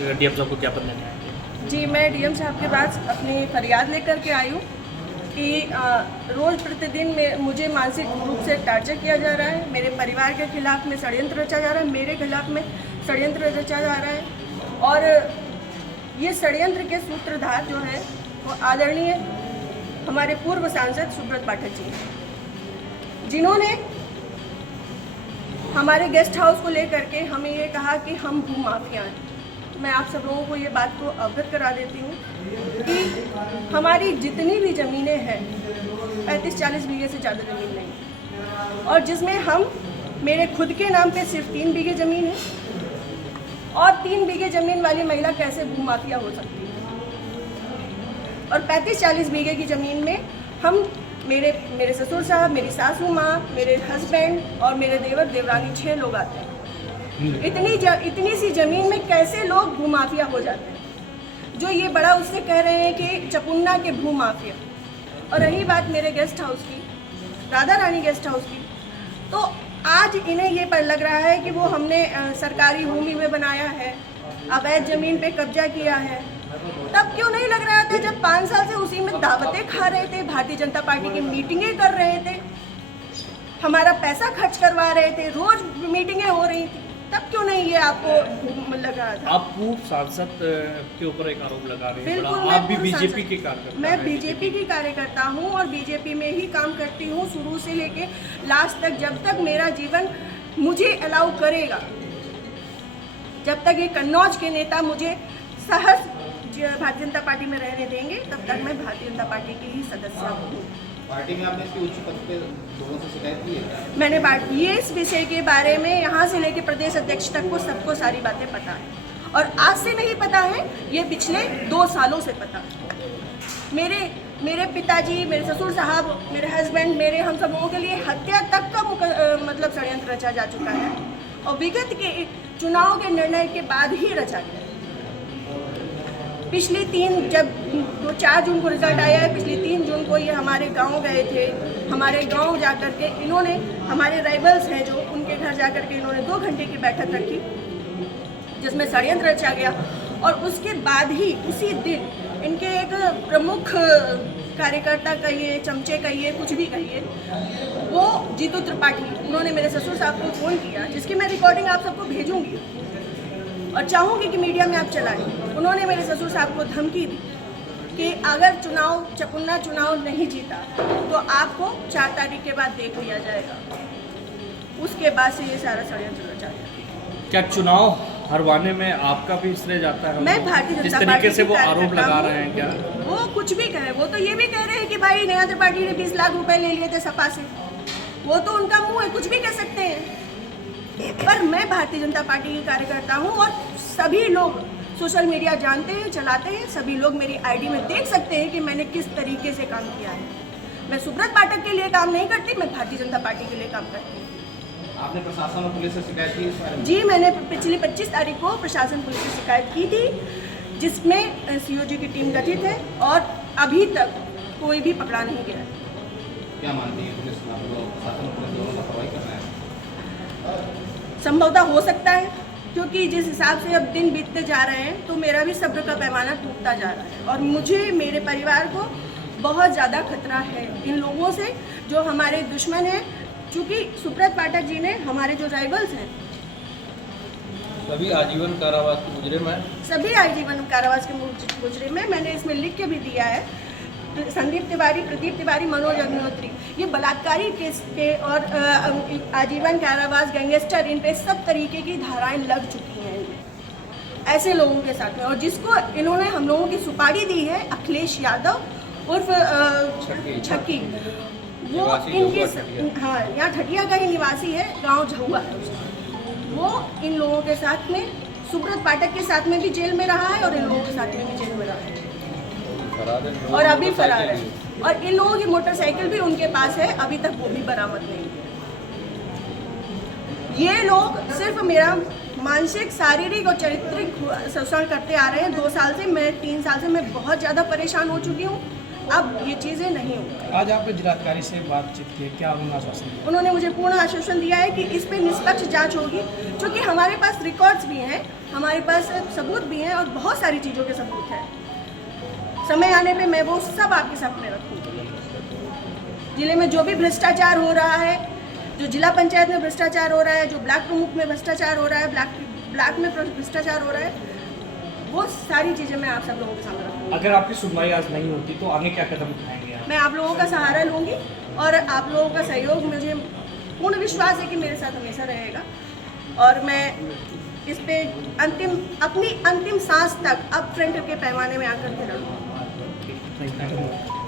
DM साहब को ज्ञापन देने आए थे? जी, मैं डीएम साहब के पास अपनी फरियाद लेकर के आई हूँ कि रोज़ प्रतिदिन में मुझे मानसिक रूप से टार्चर किया जा रहा है। मेरे परिवार के खिलाफ में षड्यंत्र रचा जा रहा है, मेरे खिलाफ में षड्यंत्र रचा जा रहा है। और ये षड्यंत्र के सूत्रधार जो है वो आदरणीय हमारे पूर्व सांसद सुब्रत पाठक जी हैं, जिन्होंने हमारे गेस्ट हाउस को लेकर के हमें ये कहा कि हम भू माफिया हैं। मैं आप सब लोगों को ये बात को अवगत करा देती हूँ कि हमारी जितनी भी ज़मीनें हैं 35-40 बीघे से ज़्यादा ज़मीन नहीं, और जिसमें हम मेरे खुद के नाम पे सिर्फ 3 बीघे ज़मीन है, और 3 बीघे ज़मीन वाली महिला कैसे भू माफिया हो सकती है? और 35-40 बीघे की ज़मीन में हम मेरे ससुर साहब, मेरी सासू माँ, मेरे हस्बैंड और मेरे देवर देवरानी 6 लोग आते हैं। इतनी सी ज़मीन में कैसे लोग भू माफिया हो जाते हैं? जो ये बड़ा उससे कह रहे हैं कि चपुन्ना के भू माफिया। और रही बात मेरे गेस्ट हाउस की, राधा रानी गेस्ट हाउस की, तो आज इन्हें ये पर लग रहा है कि वो हमने सरकारी भूमि में बनाया है, अवैध ज़मीन पे कब्जा किया है। तब क्यों नहीं लग रहा था जब 5 साल से उसी में दावतें खा रहे थे, भारतीय जनता पार्टी की मीटिंगें कर रहे थे, हमारा पैसा खर्च करवा रहे थे, रोज मीटिंगें हो रही थी, तब क्यों नहीं ये आपको लग रहा था? आप पूर्व सांसद के ऊपर एक आरोप लगा रहे हैं, बिल्कुल, आप भी बीजेपी के कार्यकर्ता? मैं बीजेपी की कार्यकर्ता हूँ और बीजेपी में ही काम करती हूँ शुरू से लेके लास्ट तक, जब तक मेरा जीवन मुझे अलाउ करेगा, जब तक ये कन्नौज के नेता मुझे सहज भारतीय जनता पार्टी में रहने देंगे, तब तक मैं भारतीय जनता पार्टी की ही सदस्य हूँ। पार्टी में आपने इसकी उच्च पद पे लोगों से शिकायत की है? मैंने ये इस विषय के बारे में यहाँ से लेकर प्रदेश अध्यक्ष तक को सबको सारी बातें पता है, और आज से नहीं पता है, ये पिछले 2 सालों से पता है। मेरे पिताजी, मेरे ससुर साहब, मेरे हस्बैंड, मेरे हम सब लोगों के लिए हत्या तक का मतलब षड्यंत्र रचा जा चुका है, और विगत के चुनाव के निर्णय के बाद ही रचा गया। पिछली 4 जून को रिजल्ट आया है, पिछली 3 जून को ये हमारे गांव गए थे। हमारे गांव जाकर के इन्होंने, हमारे राइवल्स हैं जो, उनके घर जाकर के इन्होंने 2 घंटे की बैठक रखी जिसमें षड्यंत्र रचा गया। और उसके बाद ही उसी दिन इनके एक प्रमुख कार्यकर्ता कहिए, चमचे कहिए, कुछ भी कहिए, वो जीतू त्रिपाठी, उन्होंने मेरे ससुर साहब को फ़ोन किया, जिसकी मैं रिकॉर्डिंग आप सबको भेजूंगी और चाहूँगी कि मीडिया में आप चलाएं। उन्होंने मेरे ससुर साहब को धमकी दी कि अगर चपुन्ना चुनाव नहीं जीता तो आपको 4 तारीख के बाद देख लिया जाएगा। उसके बाद से ये सारा षड्यंत्र रचा गया। क्या चुनाव हरवाने में आपका भी श्रेय जाता है? मैं भारतीय जनता जिस पार्टी तरीके से वो की आरोप कार्यकर्ता लगा रहे हैं, क्या वो कुछ भी कहे? वो तो ये भी कह रहे हैं कि भाई नया त्रिपाठी ने 20 लाख रुपए ले लिए थे सपा से। वो तो उनका मुंह है, कुछ भी कह सकते हैं। पर मैं भारतीय जनता पार्टी की कार्यकर्ता हूँ, और सभी लोग सोशल मीडिया जानते हैं, चलाते हैं, सभी लोग मेरी आईडी में देख सकते हैं कि मैंने किस तरीके से काम किया है। मैं सुब्रत पाठक के लिए काम नहीं करती, मैं भारतीय जनता पार्टी के लिए काम करती हूँ। आपने प्रशासन और पुलिस से शिकायत की इस बारे में? जी, मैंने पिछली 25 तारीख को प्रशासन पुलिस से शिकायत की थी, जिसमें सीओजी की टीम गठित है, और अभी तक कोई भी पकड़ा नहीं गया। क्या मानती है पुलिस, प्रशासन और पुलिस दोनों लापरवाही कर रहे हैं? संभवतः हो सकता है, क्योंकि जिस हिसाब से अब दिन बीतते जा रहे हैं तो मेरा भी सब्र का पैमाना टूटता जा रहा है, और मुझे, मेरे परिवार को बहुत ज़्यादा खतरा है इन लोगों से जो हमारे दुश्मन हैं। चूँकि सुब्रत पाठक जी ने, हमारे जो राइवल्स हैं, सभी आजीवन कारावास के मुजरिम हैं। सभी आजीवन कारावास के मुजरिम में, मैंने इसमें लिख के भी दिया है। संदीप तिवारी, प्रदीप तिवारी, मनोज अग्निहोत्री, ये बलात्कारी केस के और आजीवन कारावास, गैंगस्टर, इन पे सब तरीके की धाराएं लग चुकी हैं इनमें, ऐसे लोगों के साथ में। और जिसको इन्होंने हम लोगों की सुपारी दी है, अखिलेश यादव उर्फ छक्की, वो इनके, हाँ, यहाँ ठटिया का ही निवासी है, गाँव झहुआ है उसका। वो इन लोगों के साथ में, सुब्रत पाठक के साथ में भी जेल में रहा है, और इन लोगों के साथ में भी जेल में रहा है, और अभी फरार है। और इन लोगों की मोटरसाइकिल भी उनके पास है, अभी तक वो भी बरामद नहीं है। ये लोग सिर्फ मेरा मानसिक, शारीरिक और चारित्रिक शोषण करते आ रहे हैं 2 साल से। मैं 3 साल से मैं बहुत ज़्यादा परेशान हो चुकी हूँ। अब ये चीज़ें नहीं होंगी। आज आपने जिलाधिकारी से बातचीत की, क्या उन्होंने आश्वासन दिया? उन्होंने मुझे पूर्ण आश्वासन दिया है कि इस पे निष्पक्ष जांच होगी, क्योंकि हमारे पास रिकॉर्ड्स भी हैं, हमारे पास सबूत भी हैं और बहुत सारी चीज़ों के सबूत हैं। समय आने पे मैं वो सब आपके सामने रखूँगी। जिले में जो भी भ्रष्टाचार हो रहा है, जो जिला पंचायत में भ्रष्टाचार हो रहा है, जो ब्लॉक प्रमुख में भ्रष्टाचार हो रहा है, ब्लॉक में भ्रष्टाचार हो रहा है, वो सारी चीज़ें मैं आप सब लोगों के सामने रखूँगी। अगर आपकी सुनवाई आज नहीं होती तो आगे क्या कदम उठाएंगे आप? मैं आप लोगों का सहारा लूँगी और आप लोगों का सहयोग, मुझे पूर्ण विश्वास है कि मेरे साथ हमेशा रहेगा और मैं इस पे अपनी अंतिम सांस तक अब फ्रंट के पैमाने में आकर के लड़ूँगी। Thank you.